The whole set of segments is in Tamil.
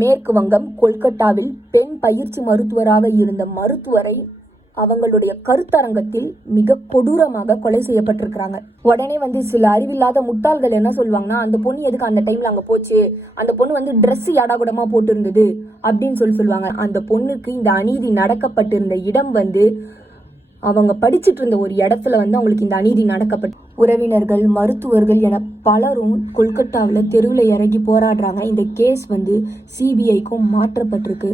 மேற்கு வங்கம் கொல்கட்டாவில் பெண் பயிற்சி மருத்துவராக இருந்த மருத்துவரை அவங்களுடைய கருத்தரங்கத்தில் மிக கொடூரமாக கொலை செய்யப்பட்டிருக்கிறாங்க. உடனே சில அறிவில்லாத முட்டாள்கள் என்ன சொல்லுவாங்கன்னா, அந்த பொண்ணு எதுக்கு அந்த டைம்ல அங்க போச்சு, அந்த பொண்ணு ட்ரெஸ் யாடாகுடமா போட்டு இருந்தது அப்படின்னு சொல்லுவாங்க. அந்த பொண்ணுக்கு இந்த அநீதி நடக்கப்பட்டிருந்த இடம் அவங்க படிச்சுட்டு இருந்த ஒரு இடத்துல அவங்களுக்கு இந்த அநீதி நடக்கப்பட்டு, உறவினர்கள் மருத்துவர்கள் என பலரும் கொல்கட்டாவில் தெருவில் இறங்கி போராடுறாங்க. இந்த கேஸ் சிபிஐக்கும் மாற்றப்பட்டிருக்கு.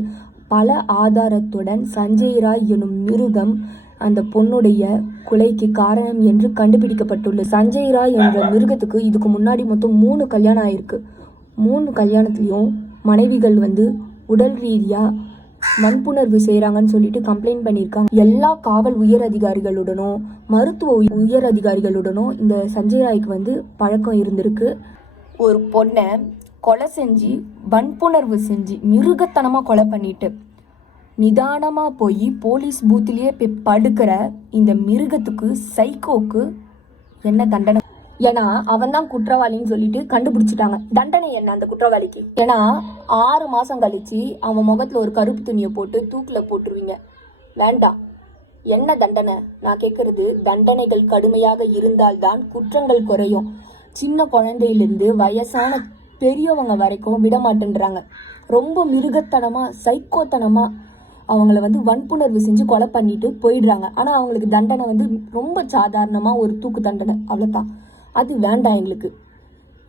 பல ஆதாரத்துடன் சஞ்சய் ராய் எனும் மிருகம் அந்த பொண்ணுடைய கொலைக்கு காரணம் என்று கண்டுபிடிக்கப்பட்டுள்ளது. சஞ்சய் ராய் என்ற மிருகத்துக்கு இதுக்கு முன்னாடி மொத்தம் 3 கல்யாணம் ஆயிருக்கு. 3 கல்யாணத்துலயும் மனைவிகள் உடல் ரீதியா வன்புணர்வு செய்யறாங்கன்னு சொல்லிட்டு கம்ப்ளைண்ட் பண்ணியிருக்காங்க. எல்லா காவல் உயர் அதிகாரிகளுடனும் மருத்துவ உயர் அதிகாரிகளுடனும் இந்த சஞ்சய் ராய்க்கு பழக்கம் இருந்திருக்கு. ஒரு பொண்ணை கொலை செஞ்சு வன்புணர்வு செஞ்சு மிருகத்தனமா கொலை பண்ணிட்டு நிதானமா போய் போலீஸ் பூத்திலேயே போய் படுக்கிற இந்த மிருகத்துக்கு, சைக்கோக்கு என்ன தண்டனை? ஏன்னா அவன் தான் குற்றவாளின்னு சொல்லிட்டு கண்டுபிடிச்சிட்டாங்க. தண்டனை என்ன அந்த குற்றவாளிக்கு? ஏன்னா 6 மாசம் கழிச்சு அவன் முகத்துல ஒரு கருப்பு துணியை போட்டு தூக்குல போட்டுருவீங்க. வேண்டாம். என்ன தண்டனை? நான் கேட்கறது, தண்டனைகள் கடுமையாக இருந்தால்தான் குற்றங்கள் குறையும். சின்ன குழந்தையிலிருந்து வயசான பெரியவங்க வரைக்கும் விட மாட்டேன்றாங்க. ரொம்ப மிருகத்தனமா சைக்கோத்தனமா அவங்கள வன்புணர்வு செஞ்சு கொலை பண்ணிட்டு போயிடுறாங்க. ஆனா அவங்களுக்கு தண்டனை ரொம்ப சாதாரணமா ஒரு தூக்கு தண்டனை, அவ்வளவுதான். அது வேண்டாம் எங்களுக்கு.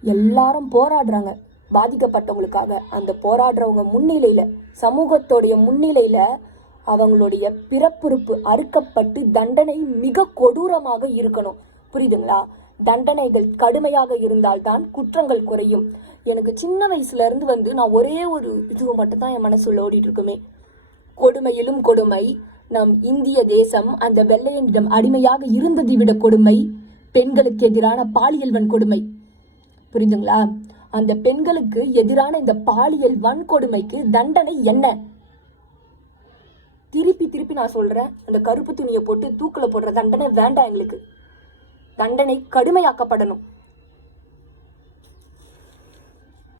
எல்லாரும் போராடுறாங்க பாதிக்கப்பட்டவங்களுக்காக. அந்த போராடுறவங்க முன்னிலையில, சமூகத்தோடைய முன்னிலையில அவங்களுடைய பிறப்புறுப்பு அறுக்கப்பட்டு தண்டனை மிக கொடூரமாக இருக்கணும். புரியுதுங்களா? தண்டனைகள் கடுமையாக இருந்தால்தான் குற்றங்கள் குறையும். எனக்கு சின்ன வயசுல இருந்து நான் ஒரே ஒரு இது மட்டும் தான் என் மனசுல ஓடிட்டு இருக்குமே, கொடுமையிலும் கொடுமை, நம் இந்திய தேசம் அந்த வெள்ளையனிடம் அடிமையாக இருந்ததை விட கொடுமை பெண்களுக்கு எதிரான பாலியல் வன்கொடுமை. புரியுதுங்களா? அந்த பெண்களுக்கு எதிரான இந்த பாலியல் வன்கொடுமைக்கு தண்டனை என்ன? திருப்பி நான் சொல்றேன், அந்த கருப்பு துணியை போட்டு தூக்குல போடுற தண்டனை வேண்டாம் எங்களுக்கு. தண்டனை கடுமையாக்கப்படணும்.